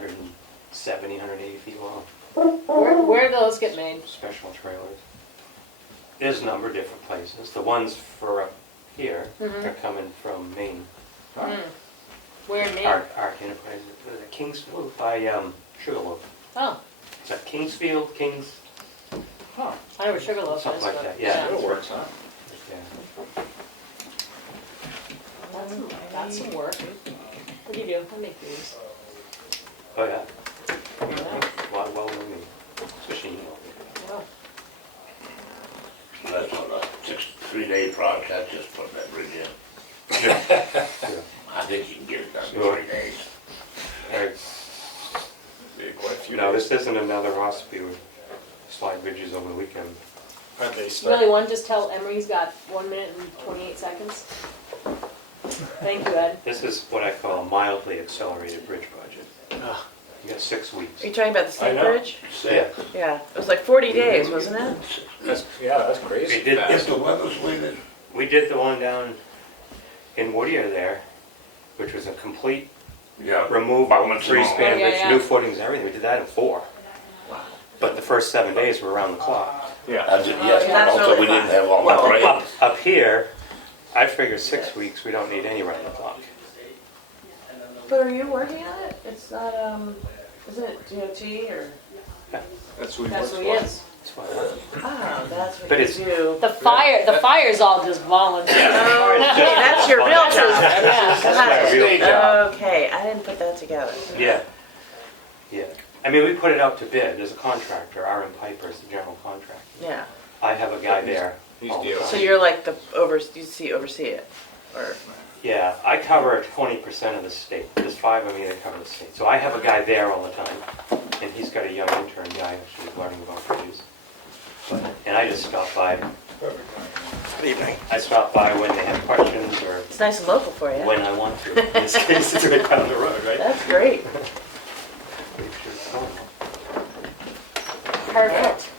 170, 180 feet long. Where do those get made? Special trailers. There's a number of different places. The ones for up here are coming from Maine. Where in Maine? Arc Enterprises. Kingsfield by Sugarloaf. Oh, Is that Kingsfield? Kings? Huh. I know where Sugarloaf is. Something like but- that, yeah. It works, huh? Yeah. That's some work. What do you do? I make these. Oh, yeah. Yeah. Well, I mean, especially, you know. Wow. That's not a 3-day project, just put that bridge in. Yeah. I think you can get it done in Sure. 3 days. Be quite a few No, days. this isn't another recipe with slide bridges over the weekend. Aren't they You stuck? really want to just tell Emery's got 1 minute and 28 seconds? Thank you, Ed. This is what I call a mildly accelerated bridge project. Ah. You got 6 weeks. Are you talking about the I state know. bridge? Yeah. Yeah, it was like 40 days, wasn't it? That's crazy. We did If fast. the weather's waiting, We did the one down in Whittier there, which was a complete yeah. removal, Battlements and all. three-span Oh, yeah, bridge, yeah. new footings, everything. We did that in 4. But the first 7 days were around the clock. Yeah. Yes, yeah, but that's also really we didn't fast. have all that rain. Up here, I figure 6 weeks, we don't need any round the clock. But are you working on it? It's not, isn't it DOT or? That's what he That's works what he for. is. That's what I want. Oh, that's what But you it's- do. The fire's all just volunteer. Okay, that's your real That's his- job. yeah. That's my real Stage job. job. Okay, I didn't put that together. Yeah, yeah. I mean, we put it out to bid. There's a contractor, R.M. Piper is the general contractor. Yeah. I have a guy there. He's all the deal. time. So you're like the oversee it, or? Yeah, I cover 20% of the state. There's 5 of me that cover the state. So I have a guy there all the time, and he's got a young intern guy who's learning about bridges. And I just stop by. Good evening. I stop by when they have questions or It's nice and local for you. when I want to. In this case, it's right down the road, right? That's great. Make sure it's going. Perfect.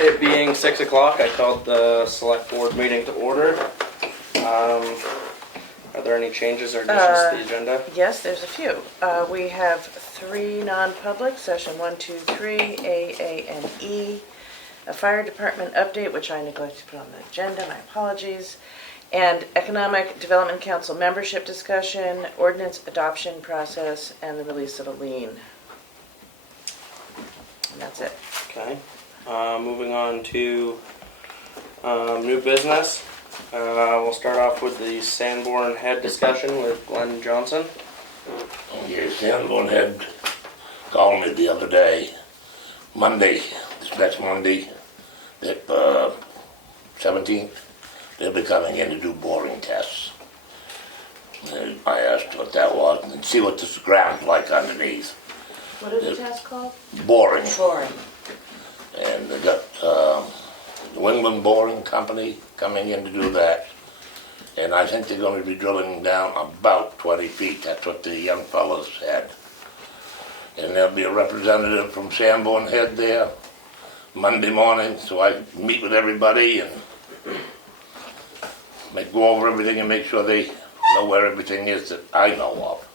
It being 6 o'clock, I called the select board meeting to order. Are there any changes or additions to the agenda? Yes, there's a few. We have 3 non-public, session 1, 2, 3, A, and E. A fire department update, which I neglected to put on the agenda, my apologies. And economic development council membership discussion, ordinance adoption process, and the release of a lien. And that's it. Okay. Moving on to new business. We'll start off with the Sanborn Head discussion with Glenn Johnson. Yeah, Sanborn had called me the other day, Monday, this next Monday, that 17th, they'll be coming in to do boring tests. And I asked what that was and see what this ground's like underneath. What is the test called? Boring. Boring. And they got New England Boring Company coming in to do that. And I think they're going to be drilling down about 20 feet. That's what the young fellows said. And there'll be a representative from Sanborn Head there Monday morning, so I meet with everybody and go over everything and make sure they know where everything is that I know of.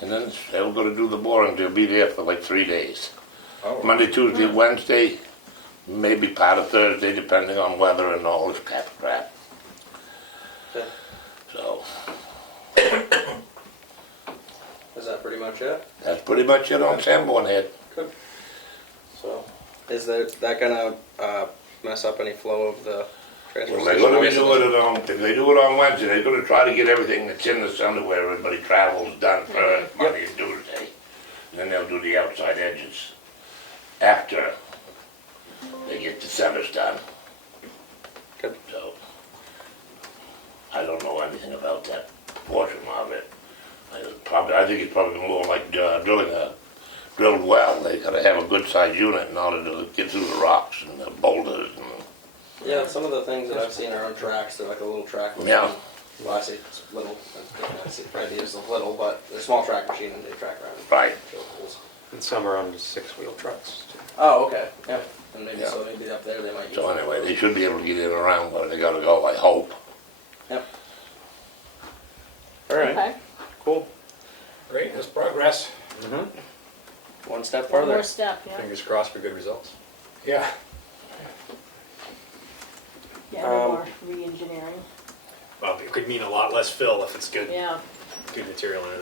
And then they'll go to do the boring. They'll be there for like 3 days. Oh. Monday, Tuesday, Wednesday, maybe part of Thursday, depending on weather and all this kind of crap. Okay. So Is that pretty much it? that's pretty much it on Sanborn Head. Good. So, is that gonna mess up any flow of the transfer Well, station? they're going to be doing it on, if they do it on Wednesday, they're going to try to get everything that's in the center where everybody travels done for Monday and Tuesday. And then they'll do the outside edges after they get the centers done. Good. So, I don't know anything about that portion of it. I think it's probably more like drilling a drilled well. They got to have a good sized unit in order to get through the rocks and the boulders. And, Yeah, some of the things that I've seen are on tracks. They're like a little track machine. Yeah. Well, I say it's little. I see probably use a little, but they're a small track machine and they track around. right. And some are on 6-wheel trucks. Too. Oh, okay. Yeah. And maybe Yeah. so maybe up there they might use. So it. anyway, they should be able to get in around where they got to go, I hope. Yep. All right. Okay. Cool. Great, that's progress. One step One further. more step, yeah. Fingers crossed for good results. Yeah. Yeah, no more re-engineering. Well, it could mean a lot less fill if it's good, Yeah. good material under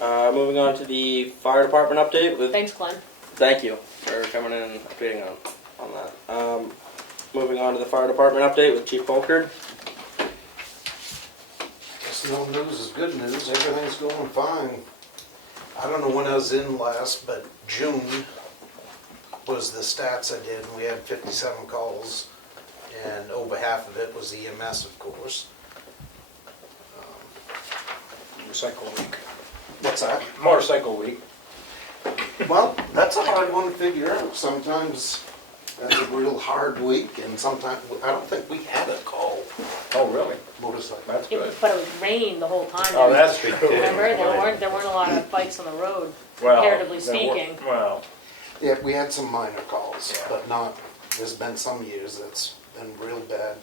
there. Moving on to the fire department update with. Thanks, Glenn. Thank you for coming in and updating on that. Moving on to the fire department update with Chief Folkert. Guess no news is good news. Everything's going fine. I don't know when I was in last, but June was the stats I did. We had 57 calls, and over half of it was EMS, of course. Motorcycle week. What's that? Motorcycle week. Well, that's a hard one to figure out. Sometimes that's a real hard week, and sometimes, I don't think we had a call, Oh, really? motorcycle. That's good. But it was raining the whole time. Oh, that's true. Remember, there weren't a lot of bikes on the road, Well, comparatively there were- speaking. Well, Yeah, we had some minor calls, Yeah. but not, there's been some years that's been real bad.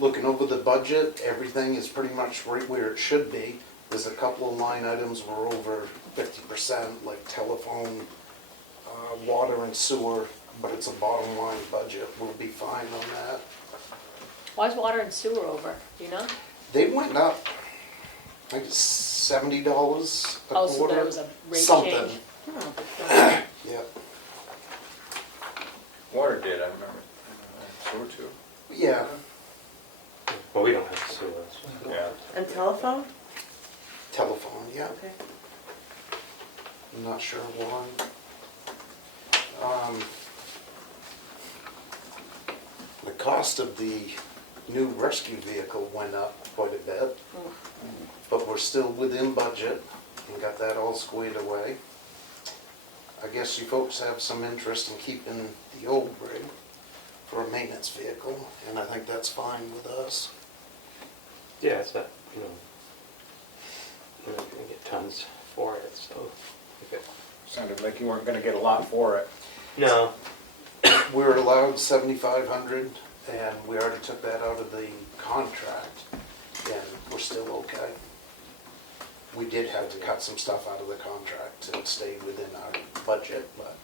Looking over the budget, everything is pretty much right where it should be. There's a couple of line items were over 50%, like telephone, water and sewer, but it's a bottom line budget. We'll be fine on that. Why is water and sewer over? Do you know? They went up, I think it's $70 a Oh, quarter. so there was a rate Something. change. Yeah, water did, I remember. Sewer too. yeah. Well, we don't have sewer. so- Yeah. And telephone? Telephone, yeah. Okay. I'm not sure why. The cost of the new rescue vehicle went up quite a bit, but we're still within budget and got that all squared away. I guess you folks have some interest in keeping the old rig for a maintenance vehicle, and I think that's fine with us. Yeah, it's not, we're not gonna get tons for it, so. if it- Sounded like you weren't gonna get a lot for it. No, We're allowed 7,500, and we already took that out of the contract, and we're still okay. We did have to cut some stuff out of the contract to stay within our budget, but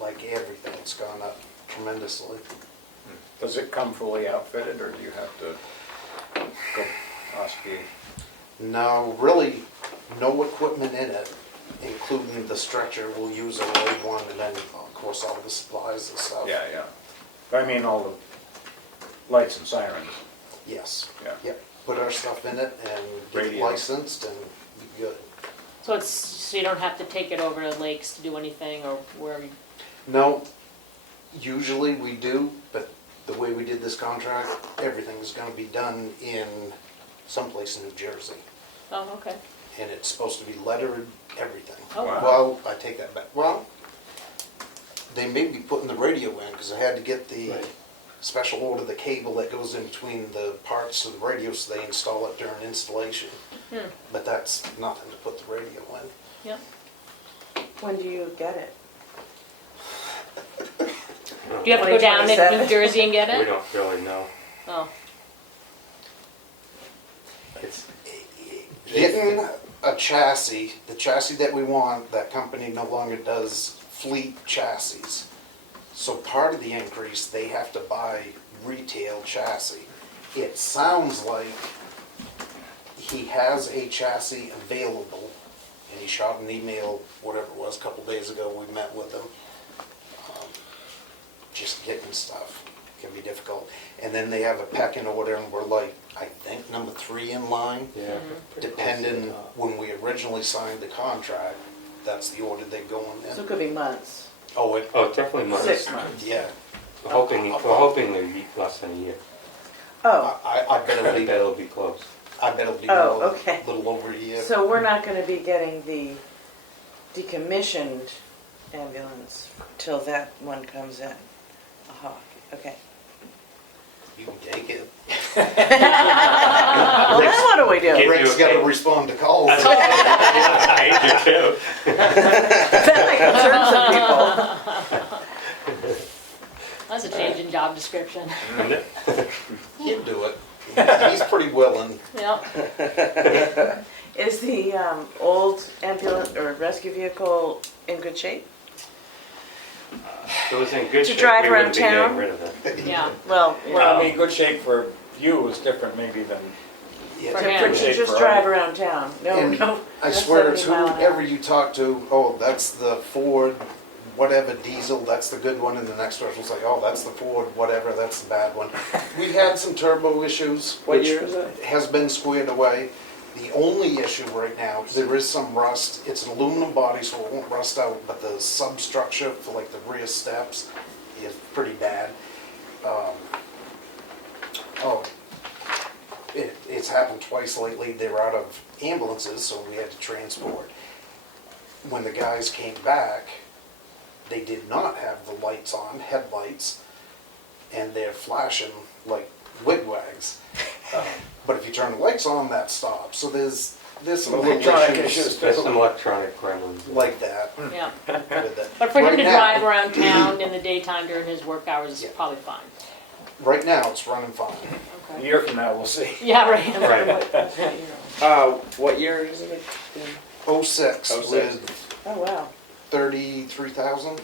like everything, it's gone up tremendously. Does it come fully outfitted, or do you have to go OSP? Now, really, no equipment in it, including the stretcher. We'll use an old one, and then, of course, all the supplies and stuff. Yeah, yeah. But I mean, all the lights and sirens. Yes. Yeah. Yep. Put our stuff in it and get Radio. licensed and be good. So you don't have to take it over to lakes to do anything, or where you... No, usually we do, but the way we did this contract, everything's gonna be done in someplace in New Jersey. Oh, okay. And it's supposed to be lettered, everything. Oh, Wow. Well, I take that back. Well, they may be putting the radio in, because I had to get the Right. special order, the cable that goes in between the parts of the radio, so they install it during installation. But that's nothing to put the radio in. Yeah. When do you get it? Do you have to go down to 2027? New Jersey and get we it? don't really know. Oh, It's, Getting a chassis, the chassis that we want, that company no longer does fleet chassis. So part of the increase, they have to buy retail chassis. It sounds like he has a chassis available, and he shot an email, whatever it was, a couple days ago, we met with him. Just getting stuff can be difficult. And then they have a pecking order, and we're like, I think, number 3 in line. yeah. pretty close to the Depending, top. when we originally signed the contract, that's the order they go So it in. could be months, Oh, it, Oh, definitely months. 6 months. yeah. We're hoping it'll be less than a year. Oh, I bet I it'll bet be, it'll be close. I bet it'll be Oh, a okay. little over a year. so we're not gonna be getting the decommissioned ambulance till that one comes in? Aha, okay. You can take it. Well, then what do we do? Get- Rick's you gotta okay? respond to calls. I do too. That might concern some people. that's a change in job description. He'll do it. He's pretty willing. Yeah. Is the old ambulance or rescue vehicle in good shape? If it was in good To shape, drive we around wouldn't be getting town? rid of it. Yeah. Well, Well, I mean, good shape for you is different maybe than, Yeah. For to him. to shape just for drive our- around town. No, And no. I not swear it's 70 mile an whoever hour. you talk to, oh, that's the Ford, whatever diesel, that's the good one, and the next person's like, oh, that's the Ford, whatever, that's the bad one. We had some turbo issues. What which year is it? Has been squared away. The only issue right now, there is some rust. It's an aluminum body, so it won't rust out, but the substructure for like the rear steps is pretty bad. It's happened twice lately. They were out of ambulances, so we had to transport. When the guys came back, they did not have the lights on, headlights, and they're flashing like wigwags. But if you turn the lights on, that stops. So there's some little Electronic issues issues. There's some electronic gremlins. like that. Yeah. With that. But for him Right to now- drive around town in the daytime during his work hours is Yeah. probably fine. Right now, it's running fine. a Okay. year from now, we'll see. Yeah, right. Right. What year is it? 06 06. with Oh, wow. 33,000.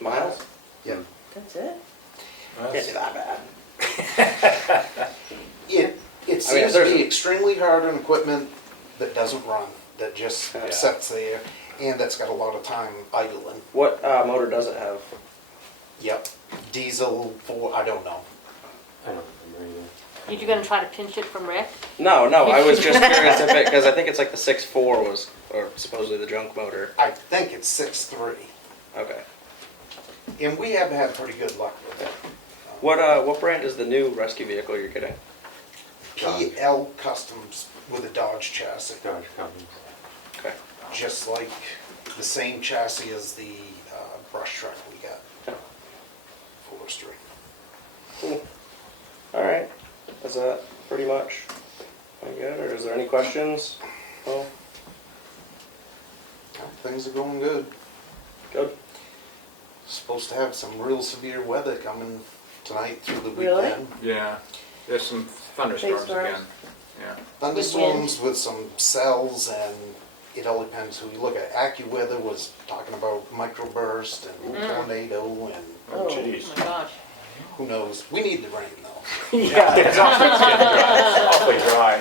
Miles? Yeah. That's it? Can't be that bad. It seems to be extremely hard on equipment that doesn't run, that just Yeah. sits there, and that's got a lot of time idling. What motor does it have? Yep. Diesel, I don't know. I don't remember either. You gonna try to pinch it from Rick? No, I was just curious if it, because I think it's like the 6.4 was, or supposedly the junk motor. I think it's 6.3, Okay. and we have had pretty good luck with it. What brand is the new rescue vehicle you're getting? PL Customs with a Dodge chassis, Dodge Cummins. Okay. just like the same chassis as the brush truck we got. Okay. Forestry. Cool. All right. Is that pretty much good, or is there any questions? Well, Things are going good. good. Supposed to have some real severe weather coming tonight through the Really? weekend. Yeah, there's some thunderstorms Big storms? again. Yeah. Thunderstorms with some cells, and it all depends who you look at. AccuWeather was talking about microburst and tornado, and Oh, Oh. jeez. Oh my gosh. who knows. We need the rain though. Yeah, it's awfully dry.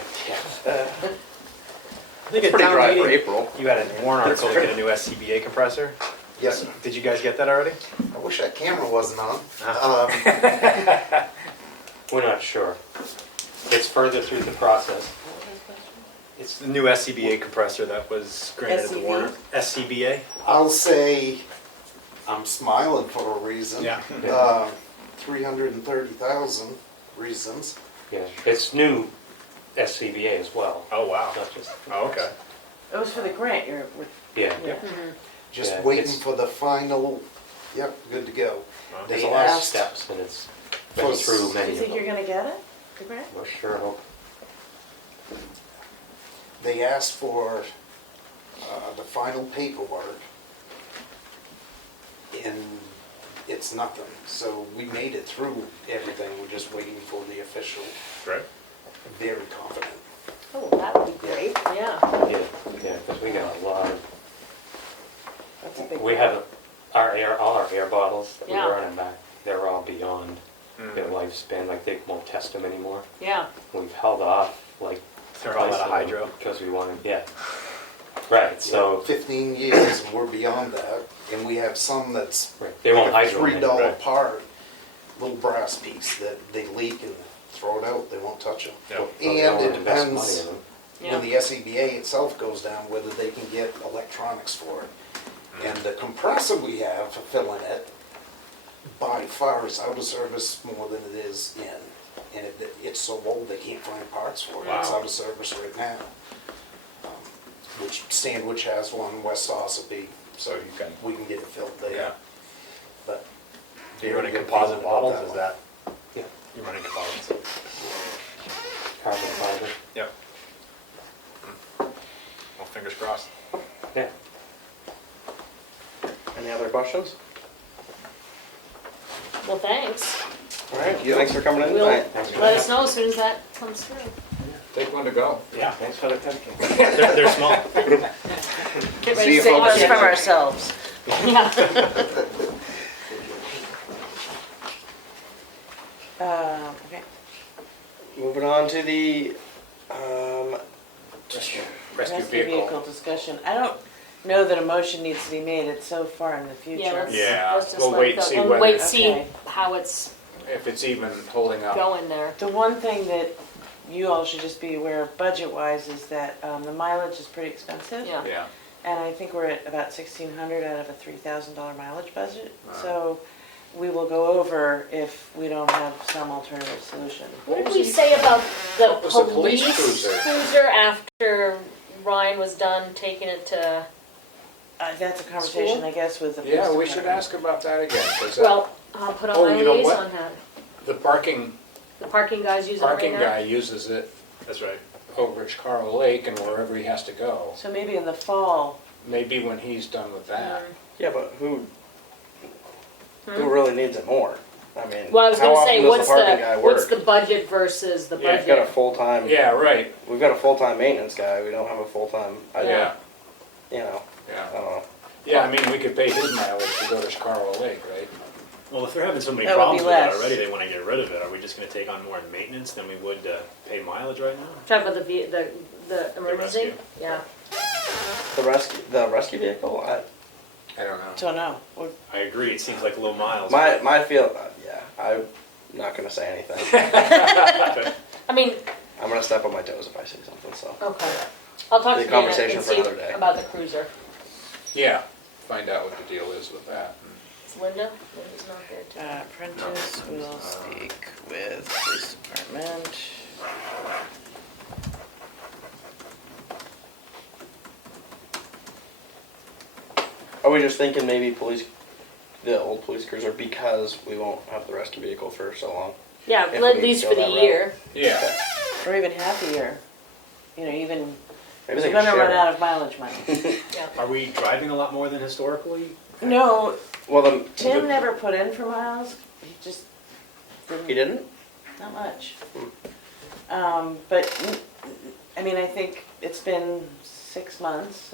I think at Pretty town dry for meeting, April. you had a warrant article to get a new SCBA compressor. Yes, sir. Did you guys get that already? I wish that camera wasn't on. We're not sure. It's further through the process. It's the new SCBA compressor that was granted at the SCB? warrant. SCBA? I'll say I'm smiling for a reason. Yeah. 330,000 reasons. Yeah, it's new SCBA as well. Oh, wow. Not just, Oh, okay. It was for the grant you're with. yeah. Just Yeah, waiting it's- for the final, yep, good to go. There's They a lot of asked steps and it's been for- through Do many you of think you're them. gonna get it? The grant? Well, sure hope. They asked for the final paperwork, and it's nothing. So we made it through everything, we're just waiting for the official, Great. very confident. Oh, that would be great. Yeah. Yeah, because we got a lot of, That's a big we grant. have all our air bottles that we Yeah. run back, they're all beyond their lifespan, like they won't test them anymore. Yeah. We've held off, like. They're all out of twice hydro. Because we wanted, yeah. Right, so, 15 years, and we're beyond that, and we have some that's right, they won't like a hydro. them, $3 right. part, little brass piece that they leak and throw it out, they won't touch them. Yeah. Well, we And don't it invest money depends in them. Yeah. when the SCBA itself goes down, whether they can get electronics for it. And the compressor we have for filling it, by far is out of service more than it is in. And it's so old, they can't find parts for it. It's Wow. out of service right now. Which Sandwich has one, West Ossipee, so You can, we can get it filled yeah. there. But You're running very good composite feeling about bottles, that is one. that? Yeah. You're running composites? Carbon fiber. Yep. Well, fingers crossed. Yeah. Any other questions? Well, thanks. All right. Thanks for coming in We'll tonight. Thanks for let that. us know as soon as that comes through. Take one to go. Yeah, thanks for the cupcake. They're small. Get See ready you to say folks. Us lunch. from ourselves. Yeah. Okay. Moving on to the Rescue vehicle. discussion. I don't know that a motion needs to be made. It's so far in the Yeah, future. let's, Yeah, let's just we'll let wait and the- see we'll whether- wait, see Okay. how it's If it's even holding up. going there. The one thing that you all should just be aware of budget-wise is that the mileage is pretty expensive. Yeah. Yeah. And I think we're at about $1,600 out of a $3,000 mileage budget. Wow. So we will go over if we don't have some alternative solution. What did was we the- say about the what was the police police cruiser? cruiser after Ryan was done taking it to, That's a conversation, School? I guess, with the police Yeah, we should department. ask about that again, because well, I'll put on Oh, my you know what? liaison hat. the parking The parking guys use it right guy now. uses it That's right. over at Carl Lake and wherever he has to go. So maybe in the fall, Maybe when he's done with that. yeah, but who Hmm? really needs it more? I mean, Well, I was how gonna often say, does what's the parking guy work? what's the budget versus the Yeah, We've got a budget? full-time. Yeah, right. We've got a full-time maintenance guy. We don't have a full-time. Yeah, You know, I yeah. don't know. Yeah, I mean, we could pay his mileage to go to Carl Lake, right? Well, if they're having so many That would problems be with it less. already, they want to get rid of it. Are we just going to take on more maintenance than we would pay mileage right now? Talk about the emergency? rescue? Yeah. The rescue vehicle. I don't know. don't know. Well, I agree. It seems like low miles. My feel. Yeah, I'm not gonna say anything. but- I mean, I'm gonna step on my toes if I say something. So. okay. I'll talk The to Dana conversation and for see another day. about the cruiser. Yeah, find out what the deal is with that. Is Linda? Linda's not there too. Prentice will speak with police department. Are we just thinking maybe the old police cruiser because we won't have the rescue vehicle for so long? Yeah, If at we least go for the that route. year. Yeah, Or even half a year. You know, even, Maybe we're they can gonna run share. out of mileage money. Are we driving a lot more than historically? No, Well, then Tim never put in for miles. He just he didn't, didn't. not much. But, I mean, I think it's been 6 months.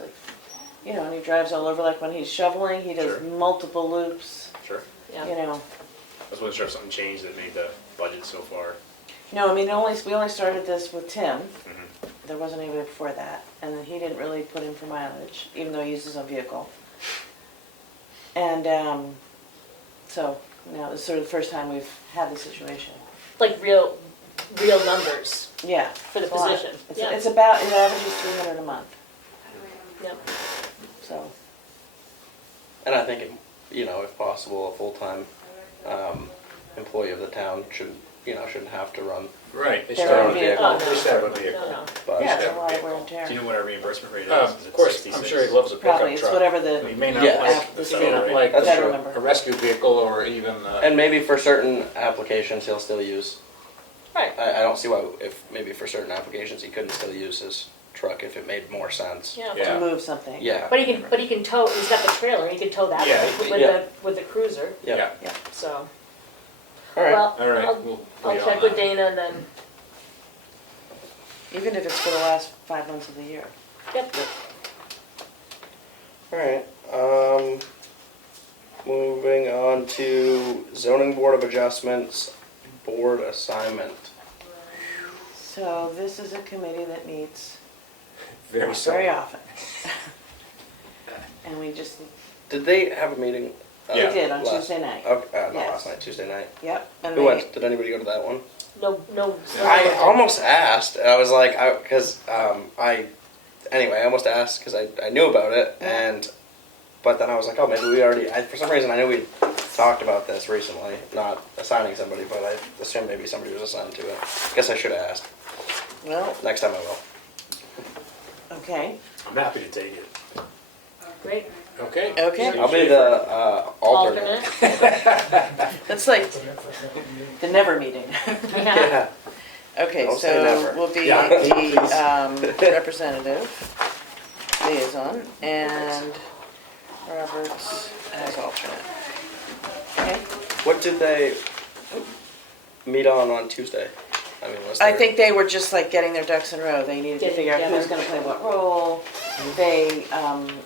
You know, and he drives all over, like when he's shoveling, he does Sure. multiple loops, Sure. Yeah. you know. I was wasn't sure if something changed that made the budget so far. No, I mean, we only started this with Tim. Mhm. There wasn't anybody before that, and then he didn't really put in for mileage, even though he uses his own vehicle. And so now it's sort of the first time we've had the situation. Like real numbers Yeah, for the it's a lot. position. It's, Yeah. it's about, it averages 300 a month. Yep. So And I think, if possible, a full-time employee of the town shouldn't have to run. right. They Their should own have a vehicle. Oh, They no. should have a No, vehicle. no. But yeah, it's have a lot of vehicle. wear and tear. Do you know what our reimbursement rate is? Is Of it course, 66? I'm sure he loves a pickup Probably, it's truck. whatever He the may not Yes. like, The he may not salary. like That's Gotta true. remember. a rescue vehicle or even, And maybe for certain applications he'll still use. Right. I don't see why if maybe for certain applications he couldn't still use his truck if it made more sense. Yeah. Yeah. To move something. Yeah. But he can tow. He's got the trailer. He can tow that Yeah, with yeah. the cruiser. Yeah. yeah. So. All right. Well, All right, I'll, we'll I'll be on check with that. Dana and then. Even if it's for the last 5 months of the year. Yep. All right. Moving on to zoning board of adjustments board assignment. So this is a committee that meets Very very seldom. often. And we just, Did they have a meeting? we Yeah. did on last- Tuesday night. Okay, not Yes. last night, Tuesday night. Yep. And Who they, went? Did anybody go to that one? No. I almost asked. I was like, anyway, I almost asked because I knew about it, Yeah. but then I was like, oh, maybe we already. For some reason, I knew we talked about this recently, not assigning somebody, but I assumed maybe somebody was assigned to it. Guess I should have asked. well, Next time I will. okay. I'm happy to take it. Great. Okay. Okay. I'll be the alternate. That's like the never meeting. Yeah. Okay, Don't say so never. we'll be Yeah, the representative, liaison, and Roberts as alternate. Okay? What did they meet on Tuesday? I mean, was I there- think they were just like getting their ducks in a row. They needed to Getting figure out who's together. gonna play what role. They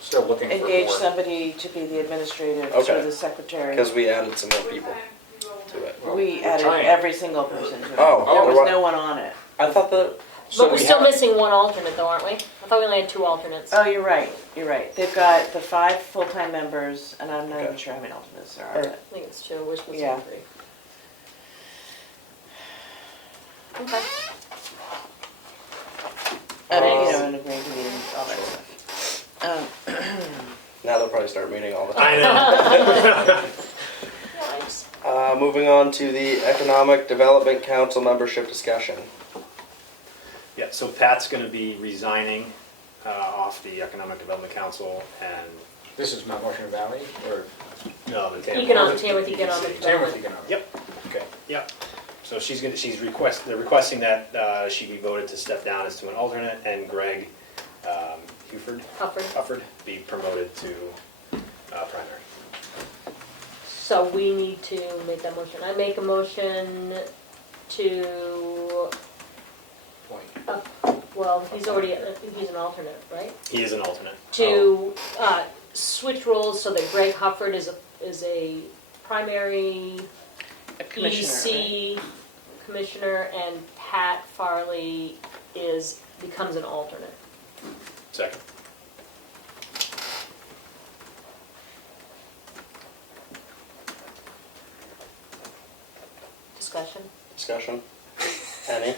Still looking for engaged more. somebody to be the administrative, Okay. sort of the secretary. Because we added some more people to it. We We're added trying. every single person to it. Oh, There was what- no one on it. I thought that. But we're still have- missing one alternate though, aren't we? I thought we only had 2 alternates. Oh, you're right, you're right. They've got the 5 full-time members, and I'm not even Okay. sure how many alternates there are. Alright. but- I think it's 2, we're supposed to Yeah. have 3. Okay. And, you Um, know, and agreeing to meetings, all that stuff. Now they'll probably start meeting all the I time. know. Nice. Moving on to the Economic Development Council membership discussion. Yeah, so Pat's gonna be resigning off the Economic Development Council and, This is Mount Washington Valley, or no, the Tamworth. Tamworth Economic Tamworth Development. Economic? Yep. Okay. Yep. So they're requesting that she be voted to step down as to an alternate, and Greg Hufford. be promoted to primary. So we need to make that motion. I make a motion to, Point. well, he's an alternate, right? He is an alternate. To switch roles so that Greg Hufford is a primary A commissioner, right? EDC commissioner, and Pat Farley becomes an alternate. Second. Discussion? Discussion? Any?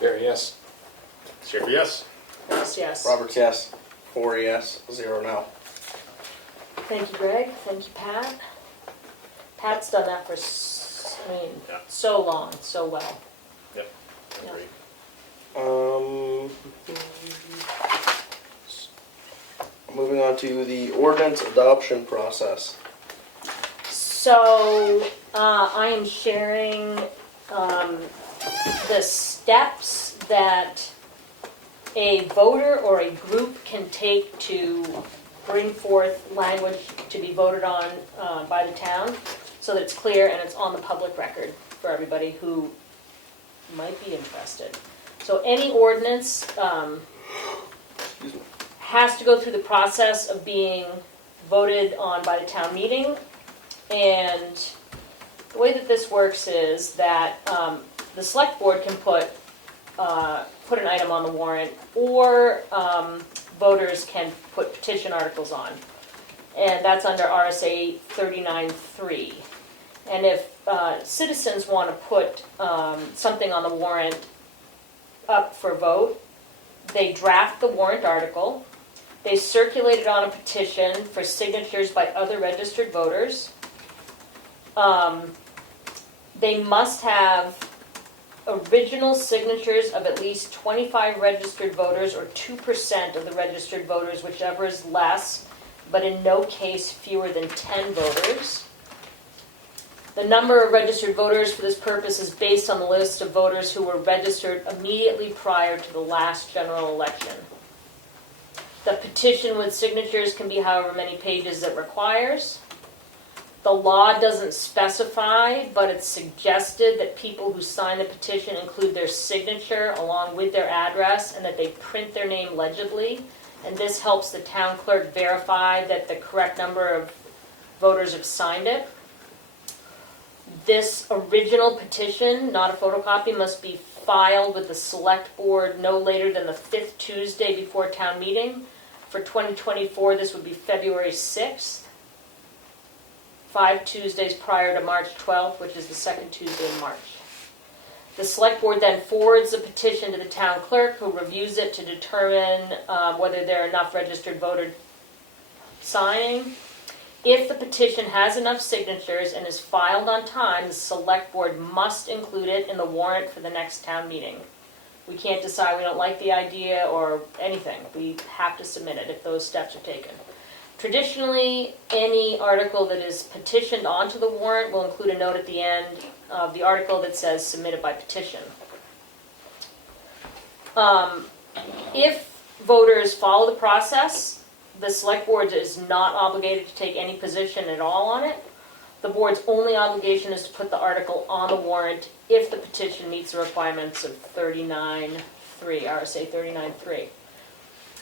There, yes. Schaefer, yes? Yes, yes. Roberts, yes. 4 yes, 0 no. Thank you, Greg. Thank you, Pat. Pat's done that for, Yeah. so long, so well. Yep. Yeah. Agreed. Moving on to the ordinance adoption process. So, I am sharing the steps that a voter or a group can take to bring forth language to be voted on by the town, so that it's clear and it's on the public record for everybody who might be interested. So any ordinance has to go through the process of being voted on by the town meeting. And the way that this works is that the select board can put an item on the warrant, or voters can put petition articles on. And that's under RSA 39(3). And if citizens want to put something on the warrant up for vote, they draft the warrant article, they circulate it on a petition for signatures by other registered voters. They must have original signatures of at least 25 registered voters, or 2% of the registered voters, whichever is less, but in no case fewer than 10 voters. The number of registered voters for this purpose is based on the list of voters who were registered immediately prior to the last general election. The petition with signatures can be however many pages it requires. The law doesn't specify, but it's suggested that people who sign the petition include their signature along with their address, and that they print their name legibly. And this helps the town clerk verify that the correct number of voters have signed it. This original petition, not a photocopy, must be filed with the select board no later than the 5th Tuesday before town meeting. For 2024, this would be February 6th. 5 Tuesdays prior to March 12th, which is the second Tuesday in March. The select board then forwards the petition to the town clerk, who reviews it to determine whether there are enough registered voters signing. If the petition has enough signatures and is filed on time, the select board must include it in the warrant for the next town meeting. We can't decide we don't like the idea or anything. We have to submit it if those steps are taken. Traditionally, any article that is petitioned onto the warrant will include a note at the end of the article that says submitted by petition. If voters follow the process, the select board is not obligated to take any position at all on it. the board's only obligation is to put the article on the warrant if the petition meets the requirements of 39.3, RSA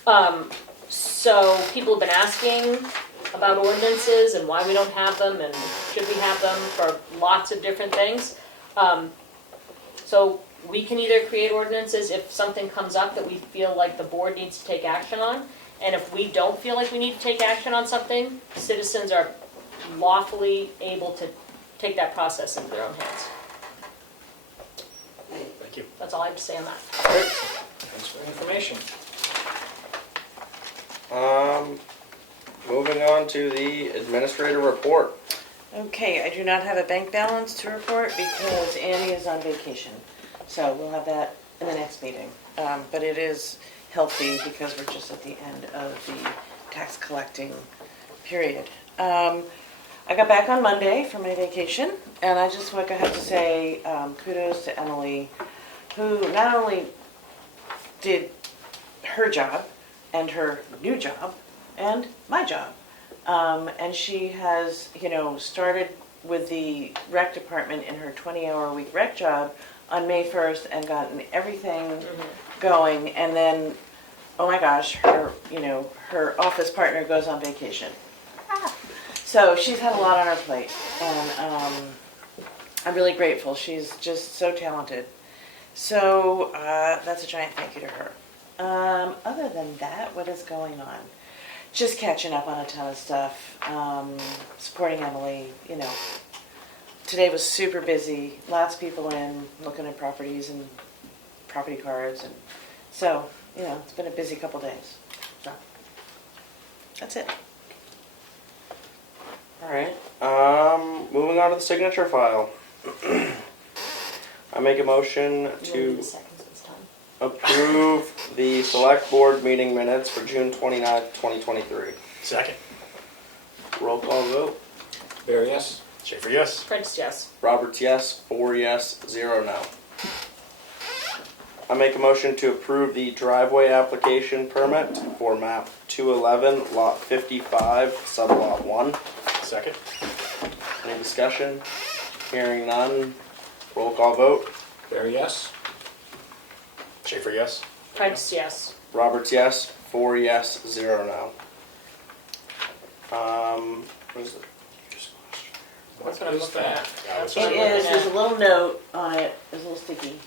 39.3. So people have been asking about ordinances and why we don't have them and should we have them for lots of different things. So we can either create ordinances if something comes up that we feel like the board needs to take action on. And if we don't feel like we need to take action on something, citizens are lawfully able to take that process into their own hands. Thank you. That's all I have to say on that. Thanks for the information. Moving on to the administrator report. Okay, I do not have a bank balance to report because Annie is on vacation. So we'll have that in the next meeting. But it is healthy because we're just at the end of the tax collecting period. I got back on Monday from my vacation, and I just like I have to say kudos to Emily, who not only did her job and her new job and my job, and she has, started with the rec department in her 20-hour-a-week rec job on May 1st and gotten everything going, and then, oh my gosh, her office partner goes on vacation. So she's had a lot on her plate, and I'm really grateful. She's just so talented. So that's a giant thank you to her. Other than that, what is going on? Just catching up on a ton of stuff, supporting Emily, Today was super busy, lots of people in, looking at properties and property cards, and so, it's been a busy couple days. So, that's it. All right. Moving on to the signature file. I make a motion to approve the select board meeting minutes for June 29th, 2023. Second. Roll call vote. Barry, yes? Schaefer, yes. Prince, yes. Roberts, yes. 4 yes, 0 no. I make a motion to approve the driveway application permit for map 211, lot 55, sublot 1. Second. Any discussion? Hearing none. Roll call vote. Barry, yes? Schaefer, yes. Prince, yes. Roberts, yes. 4 yes, 0 no. What is it? What can I look at? That's It what I'm is, looking there's a at. little note on it, there's a little sticky.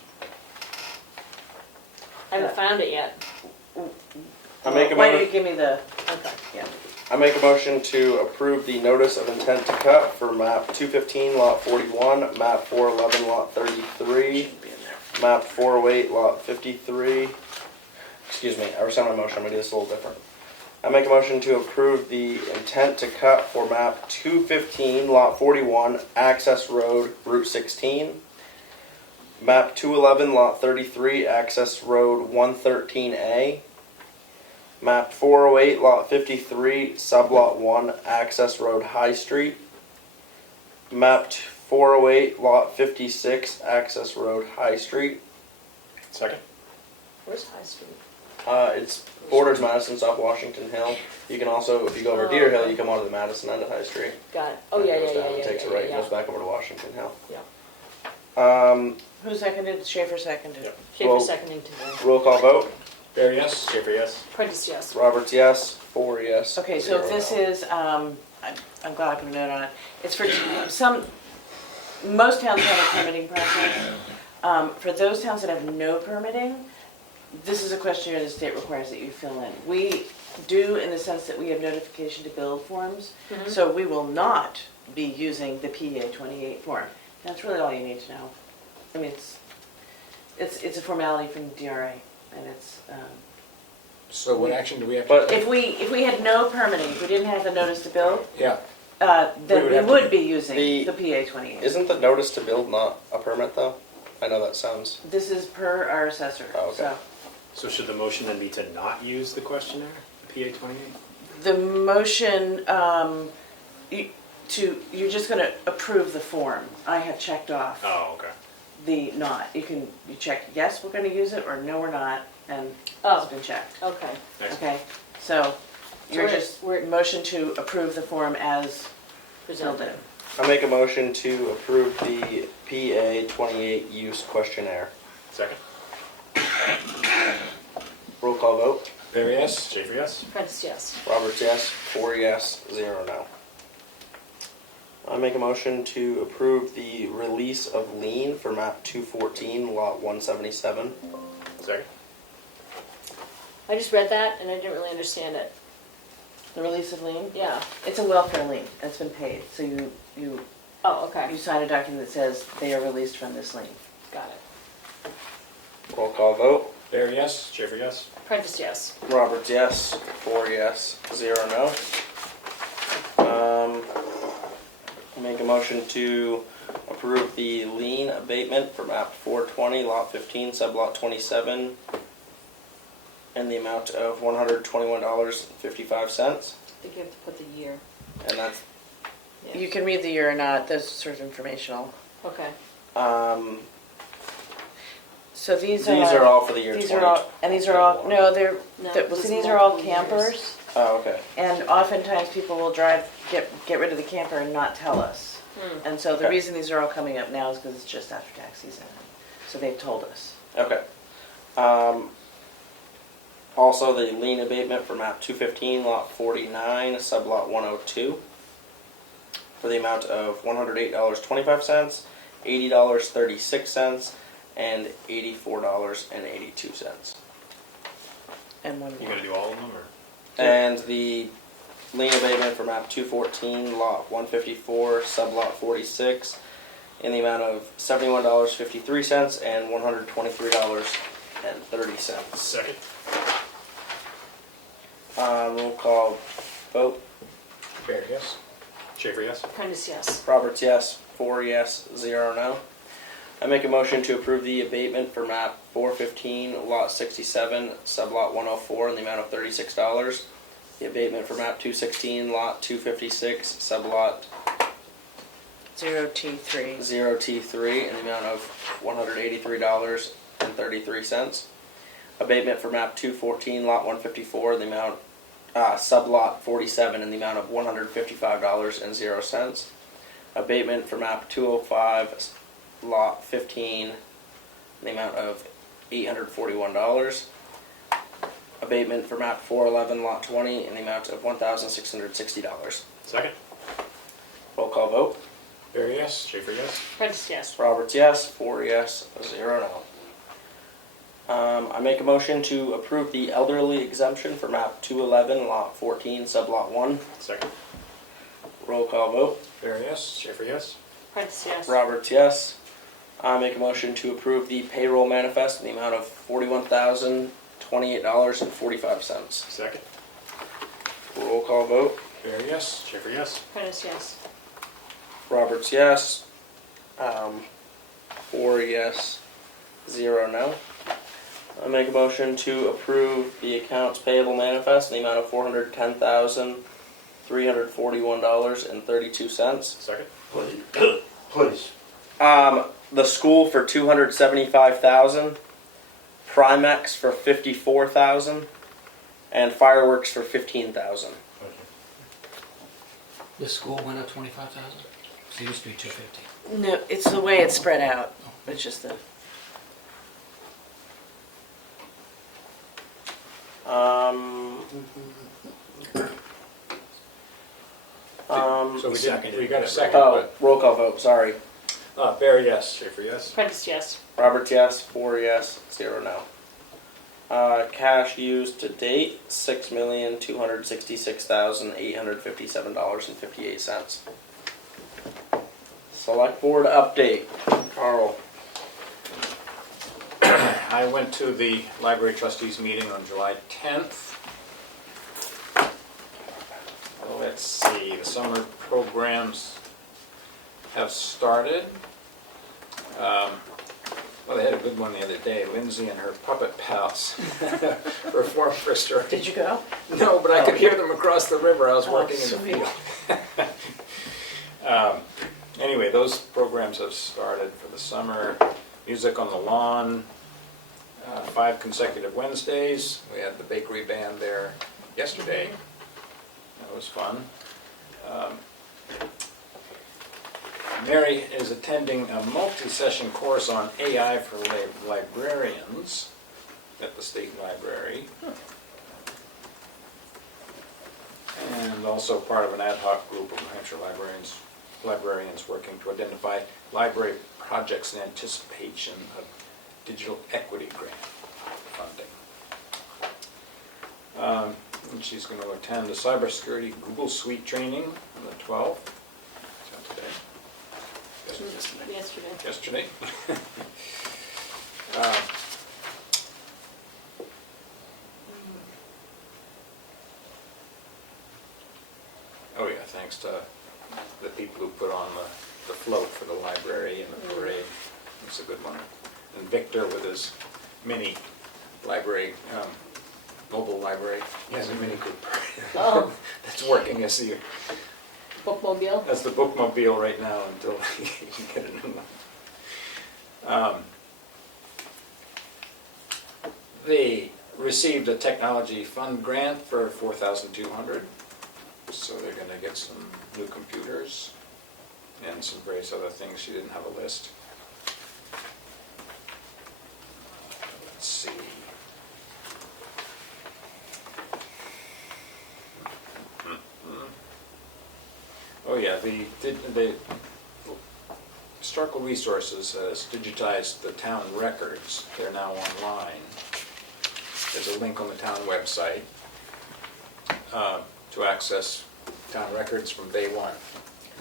I haven't found it yet. I make a Why don't mo- you give me the, Okay. yeah. I make a motion to approve the notice of intent to cut for map 215, lot 41, map 411, lot 33, map 408, lot 53. Excuse me, I rescind my motion, I'm gonna do this a little different. I make a motion to approve the intent to cut for map 215, lot 41, access road, route 16. Map 211, lot 33, access road 113A. Map 408, lot 53, sublot 1, access road High Street. Map 408, lot 56, access road High Street. Second. Where's High Street? It's borders Madison, South Washington Hill. You can also, if you go over Deer Hill, you come onto the Madison end of High Street. Got it. Oh, And yeah, it yeah, goes yeah, down and yeah, takes yeah, a right, yeah, and goes back over to Washington Hill. Yeah. Who seconded? Schaefer seconded. Yep. Schaefer Well- seconding today. Roll call vote. Barry, yes? Schaefer, yes. Prentice, yes. Roberts, yes. 4 yes. Okay, so 0 this no. is, I'm glad I put a note on it. It's for most towns have a permitting process. For those towns that have no permitting, this is a questionnaire the state requires that you fill in. We do in the sense that we have notification to build forms, so we will not be using the PA 28 form. That's really all you need to know. I mean, it's a formality from the DRA, and it's, So what action do we have to But- take? if we had no permitting, if we didn't have the notice to build, Yeah, then would we have to- would be using The- the PA 28. Isn't the notice to build not a permit though? I know that sounds. This is per our assessor, Oh, okay. so. So should the motion then be to not use the questionnaire, PA 28? The motion, you're just gonna approve the form. I have checked off Oh, okay. the not. You check, yes, we're gonna use it, or no, we're not, and Oh. it's been checked. Okay. Excellent. Okay, so you're we're- just, motion to approve the form as filled in. I make a motion to approve the PA 28 use questionnaire. Second. Roll call vote. Barry, yes? Schaefer, yes? Prentice, yes. Roberts, yes. 4 yes, 0 no. I make a motion to approve the release of lien for map 214, lot 177. Second. I just read that and I didn't really understand it. The release of lien? Yeah. It's a welfare lien, it's been paid, so you Oh, okay. sign a document that says they are released from this lien. Got it. Roll call vote. Barry, yes? Schaefer, yes? Prentice, yes. Roberts, yes. 4 yes, 0 no. Make a motion to approve the lien abatement for map 420, lot 15, sublot 27, in the amount of $121.55. I think you have to put the year. And that's, Yeah. You can read the year or not, that's sort of informational. Okay. So these are all for the year These 20. are all, and these are all, no, they're, No, well, this see, is these are all multiple years. campers. Oh, okay. And oftentimes people will get rid of the camper and not tell us. And so the Okay. reason these are all coming up now is because it's just after tax season. So they've told us. Okay. Also, the lien abatement for map 215, lot 49, sublot 102, for the amount of $108.25, $80.36, and $84.82. And one You more. gonna do all of them, or? And the lien abatement for map 214, lot 154, sublot 46, in the amount of $71.53 and $123.30. Second. Roll call vote. Barry, yes? Schaefer, yes? Prentice, yes. Roberts, yes. 4 yes, 0 no. I make a motion to approve the abatement for map 415, lot 67, sublot 104, in the amount of $36. The abatement for map 216, lot 256, sublot 0T3. 0T3, in the amount of $183.33. Abatement for map 214, lot 154, the amount, sublot 47, in the amount of $155.00. Abatement for map 205, lot 15, in the amount of $841. Abatement for map 411, lot 20, in the amount of $1,660. Second. Roll call vote. Barry, yes? Schaefer, yes? Prentice, yes. Roberts, yes. 4 yes, 0 no. I make a motion to approve the elderly exemption for map 211, lot 14, sublot 1. Second. Roll call vote. Barry, yes? Schaefer, yes? Prentice, yes. Roberts, yes. I make a motion to approve the payroll manifest in the amount of $41,028.45. Second. Roll call vote. Barry, yes? Schaefer, yes? Prentice, yes. Roberts, yes. 4 yes, 0 no. I make a motion to approve the accounts payable manifest in the amount of $410,341.32. Second. Please. The school for $275,000, Primex for $54,000, and fireworks for $15,000. The school went up 25,000? It used to be 250. No, it's the way it's spread out. It's just the. So we did, we got a second, Oh, roll call vote, sorry. but, Barry, yes? Schaefer, yes? Prentice, yes. Roberts, yes. 4 yes, 0 no. Cash used to date, $6,266,857.58. Select board update. Carl. I went to the library trustees meeting on July 10th. Let's see, the summer programs have started. Well, they had a good one the other day. Lindsay and her puppet pals performed for a story. Did you go? No, but I could hear them across the river. I was working in the sweet. field. Anyway, those programs have started for the summer. Music on the Lawn, 5 consecutive Wednesdays. We had the bakery band there yesterday. That was fun. Mary is attending a multi-session course on AI for librarians at the State Library. And also part of an ad hoc group of New Hampshire librarians working to identify library projects in anticipation of digital equity grant funding. And she's going to attend a cybersecurity Google Suite training on the 12th. Is that today? Yesterday. Yesterday. Oh yeah, thanks to the people who put on the float for the library and the parade. It's a good one. And Victor with his mini library, mobile library, he has a Mini Cooper. Oh. That's working as the Bookmobile? That's the bookmobile right now until you can get a new one. They received a technology fund grant for $4,200, so they're going to get some new computers and some various other things. She didn't have a list. Let's see. Oh yeah, the Historical Resources has digitized the town records. They're now online. There's a link on the town website to access town records from day one.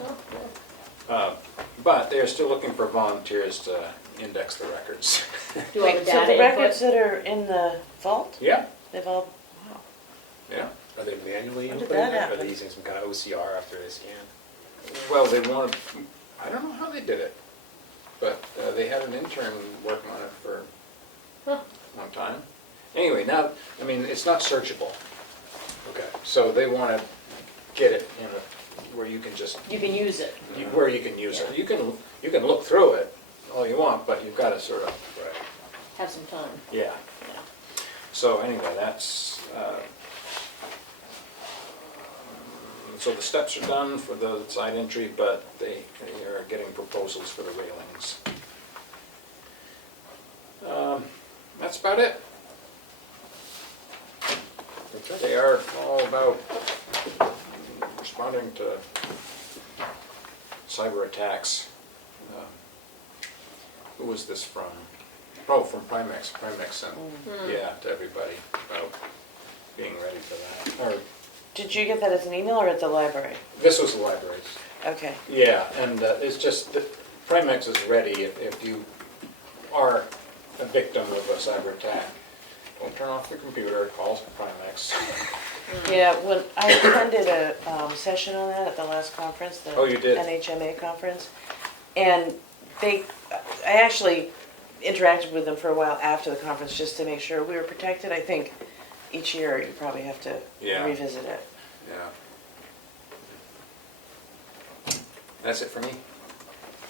Oh, good. But they're still looking for volunteers to index the records. Do all the Wait, so data the records input? that are in the vault, Yeah, they've all, wow. yeah. Are they manually When did inputting that it? Are happen? they using some kind of OCR after they scan? Well, they wanted, I don't know how they did it, but they had an intern working on it for Huh. a long time. Anyway, now, I mean, it's not searchable, Okay. so they want to get it in a, where you can just, You can use it. where you can use it. You can look through it all you want, but you've got to sort of, Right. Have some time. yeah. Yeah. So anyway, that's, so the steps are done for the side entry, but they are getting proposals for the railings. That's about it. They are all about responding to cyber attacks. Who was this from? Oh, from Primex. Primex sent, yeah, to everybody about being ready for that. Or, Did you get that as an email or at the library? this was the libraries. Okay. Yeah, and it's just that Primex is ready if you are a victim of a cyber attack. Don't turn off the computer, call Primex. Yeah, when I attended a session on that at the last conference, the Oh, you did? NHMA conference, and I actually interacted with them for a while after the conference just to make sure we were protected. I think each year you probably have to Yeah. revisit it. Yeah. That's it for me.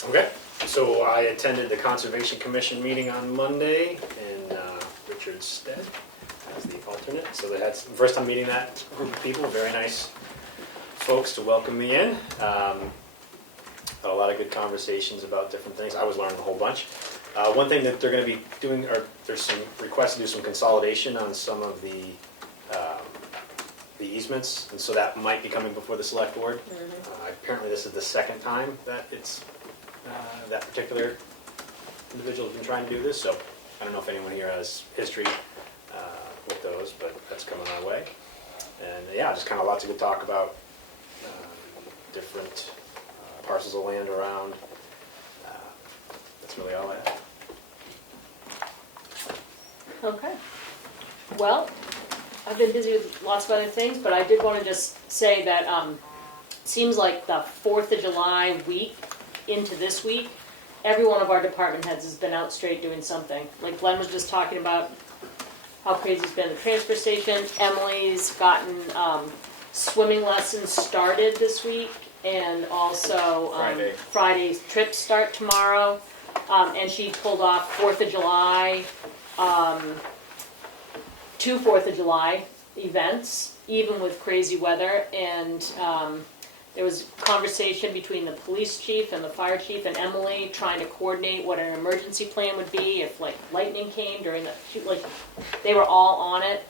Okay, so I attended the Conservation Commission meeting on Monday in Richard's stead as the alternate. So they had first time meeting that group of people, very nice folks to welcome me in. Had a lot of good conversations about different things. I was learning a whole bunch. One thing that they're going to be doing, or there's some requests to do some consolidation on some of the easements, and so that might be coming before the select board. Apparently this is the second time that it's, that particular individual has been trying to do this, so I don't know if anyone here has history with those, but that's coming our way. And yeah, just kind of lots of good talk about different parcels of land around. That's really all I have. Okay. Well, I've been busy with lots of other things, but I did want to just say that seems like the 4th of July week into this week, every one of our department heads has been out straight doing something. Like Glenn was just talking about how crazy it's been at the transfer station. Emily's gotten swimming lessons started this week, and also Friday's trips start tomorrow. And she pulled off 4th of July, 2 4th of July events, even with crazy weather. And There was conversation between the police chief and the fire chief and Emily trying to coordinate what an emergency plan would be if like lightning came during the shoot. Like they were all on it.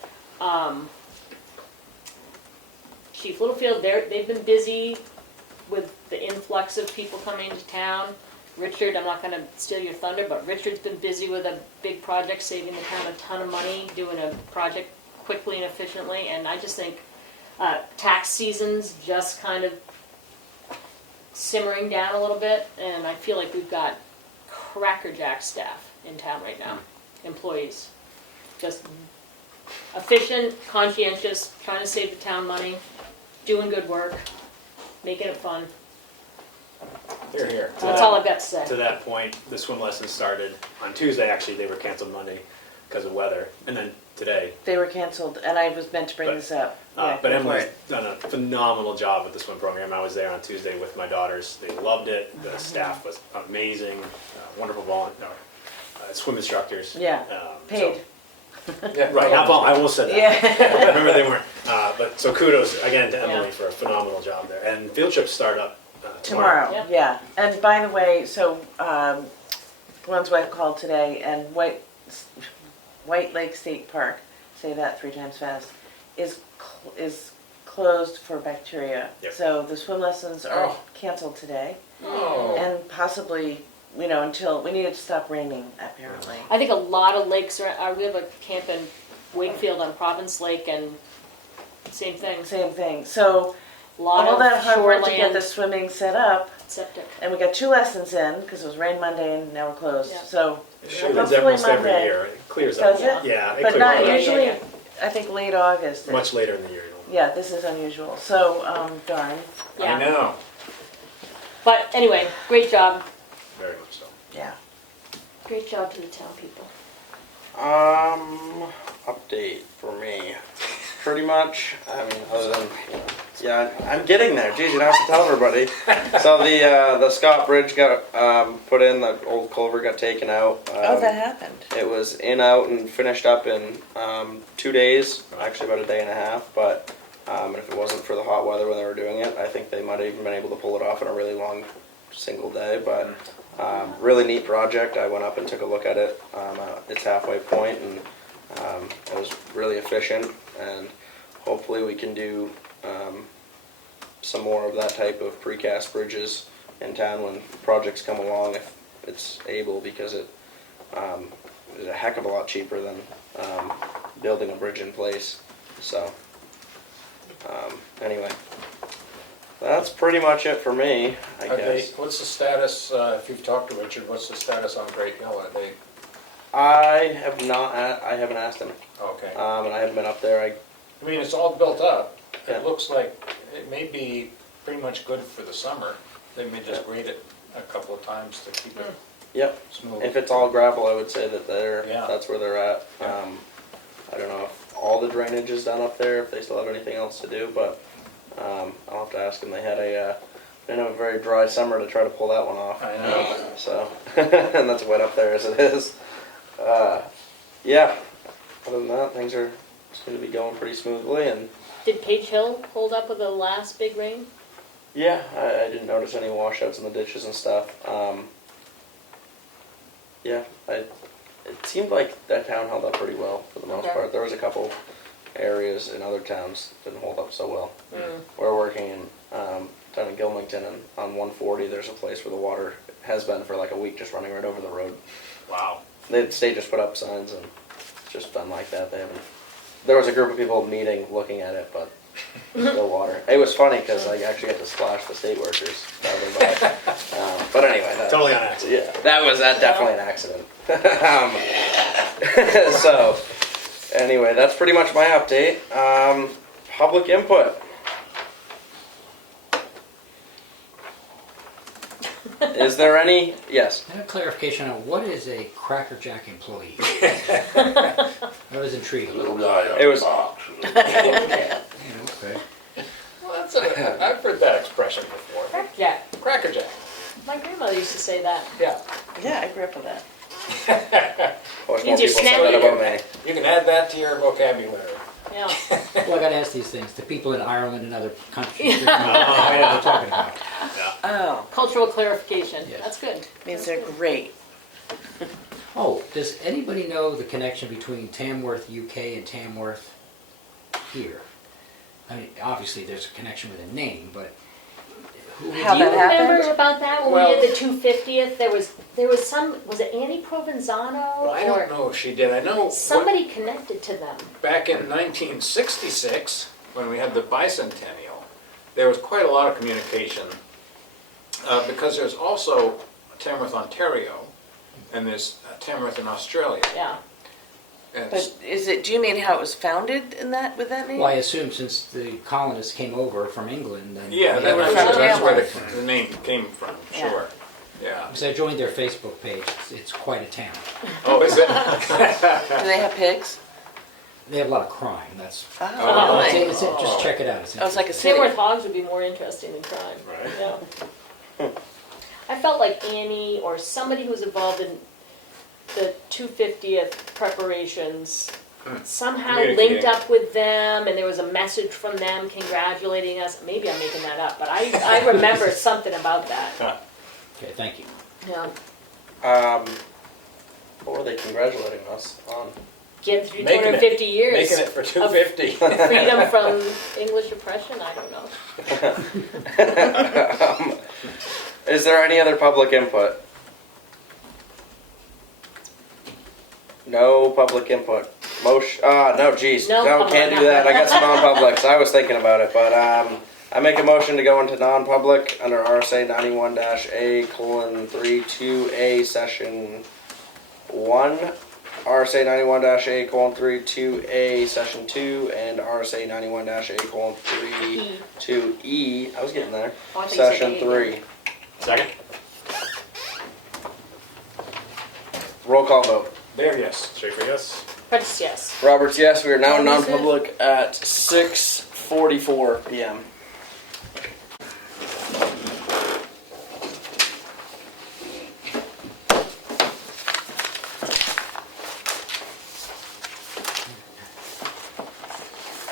Chief Littlefield, they've been busy with the influx of people coming to town. Richard, I'm not going to steal your thunder, but Richard's been busy with a big project, saving the town a ton of money, doing a project quickly and efficiently. And I just think tax season's just kind of simmering down a little bit, and I feel like we've got crackerjack staff in town right now, employees. Just efficient, conscientious, trying to save the town money, doing good work, making it fun. They're here. That's all I've got to say. To that point, the swim lessons started on Tuesday. Actually, they were canceled Monday because of weather, and then today. They were canceled, and I was meant to bring this up. Yeah, But go for Emily's it. done a phenomenal job with the swim program. I was there on Tuesday with my daughters. They loved it. The staff was amazing, wonderful swim instructors. Yeah, paid. Yeah, Right, not I almost said that. Yeah. Remember they weren't. But so kudos again to Emily Yeah. for a phenomenal job there. And field trips start up Tomorrow, Yeah. yeah. And by the way, so Glenn's wife called today, and White Lake State Park, say that 3 times fast, is closed for bacteria. Yep. So the swim lessons are Oh. canceled today, Oh. and possibly, until we need it to stop raining, apparently. I think a lot of lakes are we have a camp in Wakefield on Province Lake, and same thing. Same thing. So A lot all of that hard work to get shoreland the swimming set up, septic. and we got 2 lessons in because it was rain Monday and now we're closed. Yeah. So It happens hopefully almost every Monday. year. It clears Does up. it? Yeah, it But clears not up. usually. Yeah. I think late August. Much later in the year. Yeah, this is unusual. So darn. Yeah. I know. But anyway, great job. Very much so. Yeah. Great job to the town people. Update for me. Pretty much, I mean, other than, yeah, I'm getting there. Geez, you don't have to tell everybody. So the Scott Bridge got put in, the old culvert got taken out. Oh, that happened. It was in, out, and finished up in 2 days, actually about a day and a half, but and if it wasn't for the hot weather when they were doing it, I think they might have even been able to pull it off in a really long single day, but really neat project. I went up and took a look at it. It's halfway point, and it was really efficient, and hopefully we can do some more of that type of precast bridges in town when projects come along, if it's able, because it is a heck of a lot cheaper than building a bridge in place. So anyway, that's pretty much it for me, I guess. What's the status, if you've talked to Richard, what's the status on Great Hill? Are they, I haven't asked him, okay. and I haven't been up there. I mean, it's all built up. Yeah. It looks like it may be pretty much good for the summer. They may just grade it a couple of times to keep it Yep. smooth. If it's all gravel, I would say that Yeah. that's where they're at. Yeah. I don't know if all the drainage is done up there, if they still have anything else to do, but I'll have to ask them. They didn't have a very dry summer to try to pull that one off. I know. So, and that's wet up there as it is. Yeah. Other than that, things are seem to be going pretty smoothly, and Did Page Hill hold up with the last big rain? yeah, I didn't notice any washouts in the ditches and stuff. Yeah, it seemed like that town held up pretty well for the most Okay. part. There was a couple areas in other towns that didn't hold up so well. Mm. We're working in down in Gilmington, and on 140 there's a place where the water has been for like a week, just running right over the road. Wow. The state just put up signs, and it's just been like that. They haven't. There was a group of people meeting, looking at it, but no water. It was funny because I actually had to splash the state workers traveling by. But anyway, Totally on accident. yeah, that was definitely an accident. So, anyway, that's pretty much my update. Public input. Is there any? Yes. I have clarification on what is a crackerjack employee? I was intrigued. Little guy on It was- the box. Yeah, okay. Well, I've heard that expression before. Crackerjack. Crackerjack. My grandmother used to say that. Yeah. Yeah, I grew up with that. I wish more Means you're people said that snappy. about me. You can add that to your vocabulary. Yeah. Well, I gotta ask these things. The people in Ireland and other countries, know what they're talking about. Oh, Cultural clarification, Yes. that's good. means they're great. Oh, does anybody know the connection between Tamworth, UK and Tamworth here? I mean, obviously there's a connection with a name, but who would How you- that happened? Remember about that when Well- we did the 250th? There was some, was it Annie Provenzano? Well, I or don't know if she did. I know somebody connected to them. back in 1966, when we had the bicentennial, there was quite a lot of communication because there's also Tamworth, Ontario, and there's Tamworth in Australia. Yeah. And But do you mean how it was founded in that, with that name? Well, I assume since the colonists came over from England, then yeah, They were that's from where Tamworth. the name came from, Yeah. sure. Yeah. because I joined their Facebook page. It's quite a town. Oh, is it? Do they have pigs? They have a lot of crime. That's Oh, just check it out. It's I was like a city. Tamworth hogs would be more interesting than crime. Right. Yeah. I felt like Annie or somebody who was involved in the 250th preparations somehow Communicating. linked up with them, and there was a message from them congratulating us. Maybe I'm making that up, but I remember something about that. okay. Thank you. Yeah. What were they congratulating us on? Getting through Making it. 250 years Making it for 250. freedom from English oppression. I don't know. Is there any other public input? No public input. Motion, no, geez. No No, public can't do input. that. I got some non-publics. I was thinking about it, but I make a motion to go into non-public under RSA 91-A:32A Session 1, RSA 91-A:32A Session 2, and RSA 91-A:32E. I was getting there. Oh, I think you said Session A 3. Second? Roll call vote. There, yes. Schaefer, yes? Prentice, yes. Roberts, yes. We are now What is it? non-public at 6:44 p.m.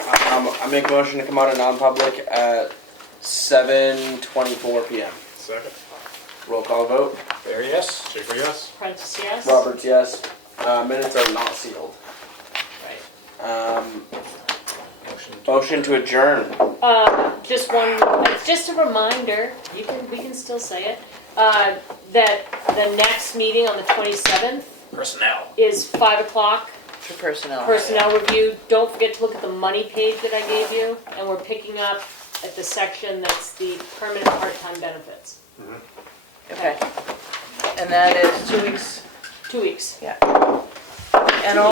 I make a motion to come out of non-public at 7:24 p.m. Second? Roll call vote. There, yes. Schaefer, yes? Prentice, yes. Roberts, yes. Minutes are not sealed. Right. Motion to adjourn. Just one, it's just a reminder, we can still say it, that the next meeting on the 27th Personnel. is 5 o'clock, For personnel. personnel review. Don't forget to look at the money page that I gave you, and we're picking up at the section that's the permanent part-time benefits. Okay. And that is 2 weeks. 2 weeks. Yeah. And all